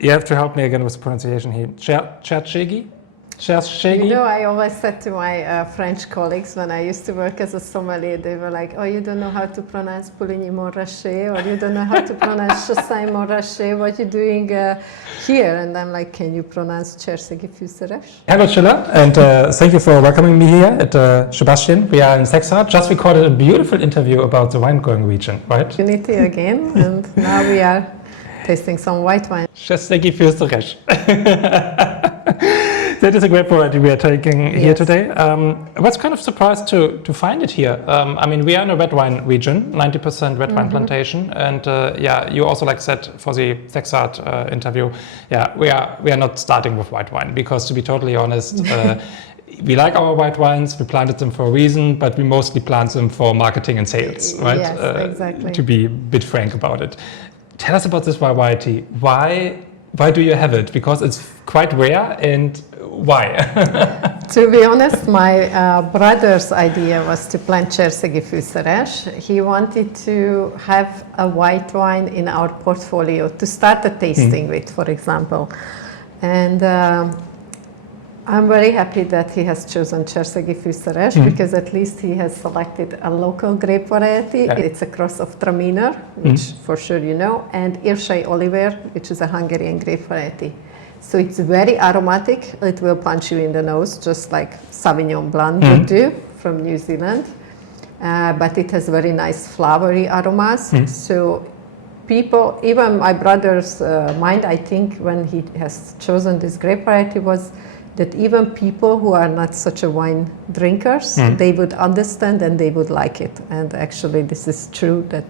You have to help me again with the pronunciation here. Cserszegi? Cserszegi? You know, I always said to my French colleagues when I used to work as a sommelier, they were like, oh, you don't know how to pronounce Pouligny-Montrachet, or you don't know how to pronounce Chassagne-Montrachet, what are you doing here? And I'm like, can you pronounce Cserszegi Fűszeres? Hello, Csilla, and thank you for welcoming me here at Sebestyén. We are in Szekszárd. Just recorded a beautiful interview about the wine-growing region, right? Unity again, and now we are tasting some white wine. Cserszegi Fűszeres. That is a great variety we are taking here today. I was kind of surprised to find it here. I mean, we are in a red wine region, 90% red wine plantation, and yeah, you also like said for the Szekszárd interview, yeah, we are not starting with white wine because, to be totally honest, we like our white wines. We planted them for a reason, but we mostly plant them for marketing and sales, right? Yes, exactly. To be a bit frank about it. Tell us about this variety. Why do you have it? Because it's quite rare, and why? To be honest, my brother's idea was to plant Cserszegi Fűszeres. He wanted to have a white wine in our portfolio to start a tasting with, for example. And I'm very happy that he has chosen Cserszegi Fűszeres because at least he has selected a local grape variety. Yeah. It's a cross of Traminer, which for sure you know, and Irsai Olivér, which is a Hungarian grape variety. So it's very aromatic. It will punch you in the nose, just like Sauvignon Blanc would do from New Zealand. But it has very nice flowery aromas. So people, even my brother's mind, I think, when he has chosen this grape variety was that even people who are not such a wine drinkers, they would understand and they would like it. And actually this is true that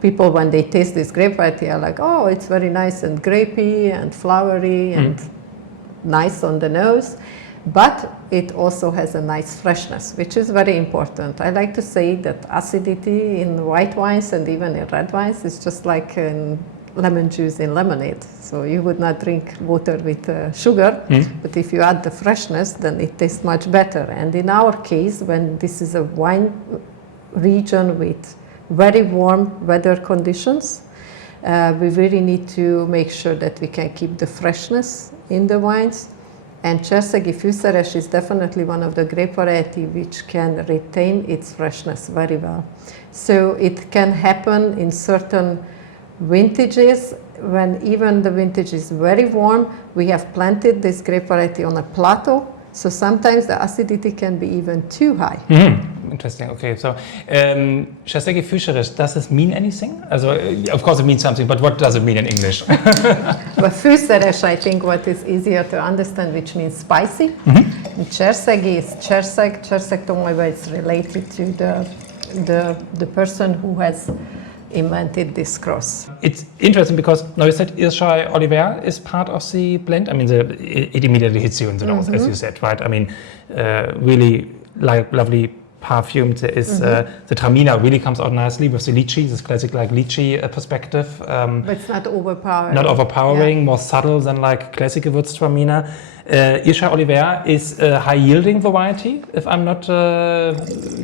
people, when they taste this grape variety, are like, oh, it's very nice and grapey and flowery and nice on the nose. But it also has a nice freshness, which is very important. I like to say that acidity in white wines and even in red wines is just like lemon juice in lemonade. So you would not drink water with sugar, but if you add the freshness, then it tastes much better. And in our case, when this is a wine region with very warm weather conditions, we really need to make sure that we can keep the freshness in the wines. And Cserszegi Fűszeres is definitely one of the grape variety which can retain its freshness very well. So it can happen in certain vintages when even the vintage is very warm. We have planted this grape variety on a plateau, so sometimes the acidity can be even too high. Interesting. Okay, so Cserszegi Fűszeres, does this mean anything? Also, of course it means something, but what does it mean in English? But Fűszeres, I think what is easier to understand, which means spicy. Cserszegi is Cserszeg, Cserszegtomaj, where it's related to the person who has invented this cross. It's interesting because now you said Irsai Olivér is part of the blend. I mean, it immediately hits you in the nose, as you said, right? I mean, really like lovely perfume. There is the Traminer really comes out nicely with the lychee, this classic like lychee perspective. But it's not overpowering. Not overpowering, more subtle than like classic Gewürztraminer. Irsai Olivér is a high yielding variety, if I'm not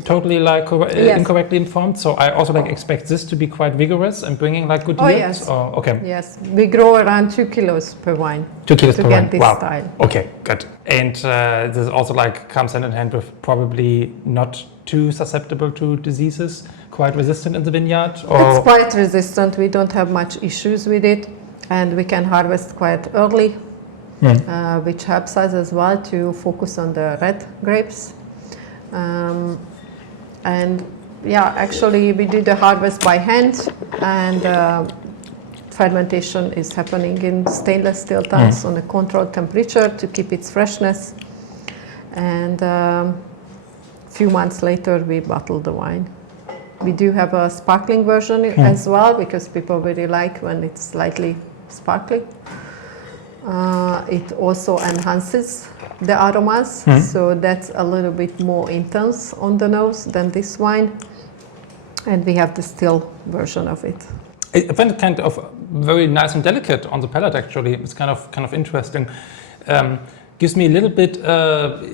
totally like incorrectly informed. So I also like expect this to be quite vigorous and bringing like good yields. Yes. Oh, okay. Yes, we grow around 2 kilos per wine. 2 kilos per wine. To get this wow. style. Okay, good. And this also like comes hand in hand with probably not too susceptible to diseases, quite resistant in the vineyard. Or? It's quite resistant. We don't have much issues with it, and we can harvest quite early. Which helps us as well to focus on the red grapes. And yeah, actually we do the harvest by hand, and fermentation is happening in stainless steel tanks on a controlled temperature to keep its freshness. And a few months later we bottle the wine. We do have a sparkling version as well, because people really like when it's slightly sparkling. It also enhances the aromas, so that's a little bit more intense on the nose than this wine. And we have the still version of it. I find it kind of very nice and delicate on the palate. Actually, it's kind of interesting. Gives me a little bit.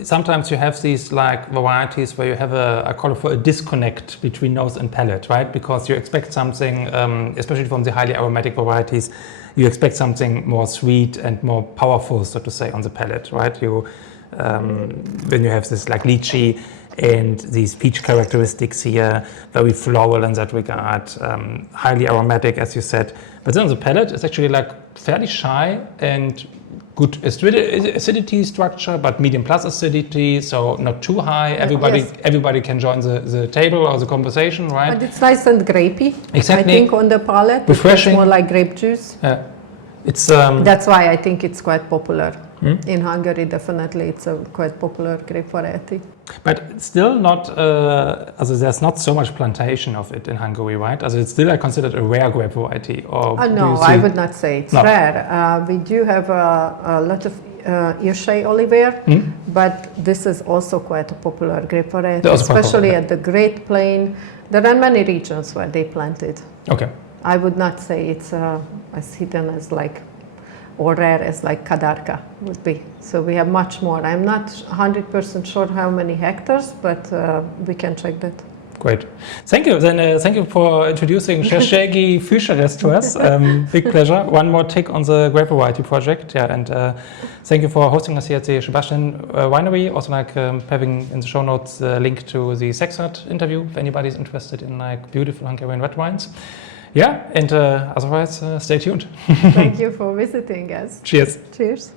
Sometimes you have these like varieties where you have I call it for a disconnect between nose and palate, right? Because you expect something, especially from the highly aromatic varieties, you expect something more sweet and more powerful, so to say, on the palate, right? You when you have this like lychee and these peach characteristics here, very floral in that regard, highly aromatic, as you said. But then on the palate, it's actually like fairly shy and good acidity structure, but medium plus acidity, so not too high. Everybody can join the table or the conversation, right? But it's nice and grapey. Exactly. I think on the palate, refreshing. It's more like grape juice. Yeah. It's that's why I think it's quite popular. In Hungary, definitely, it's a quite popular grape variety. But still not, there's not so much plantation of it in Hungary, right? It's still considered a rare grape variety. Or no, I would not say it's rare. We do have a lot of Irsai Olivér, but this is also quite a popular grape variety, especially at the Great Plain. There are many regions where they plant it. Okay. I would not say it's as hidden as like, or rare as like Kadarka would be. So we have much more. I'm not 100% sure how many hectares, but we can check that. Great. Thank you. Then thank you for introducing Cserszegi Fűszeres to us. Big pleasure. One more take on the grape variety project. Yeah, and thank you for hosting us here at the Sebestyén Winery. Also like having in the show notes a link to the Szekszárd interview if anybody's interested in like beautiful Hungarian red wines. Yeah, and otherwise, stay tuned. Thank you for visiting us. Cheers. Cheers.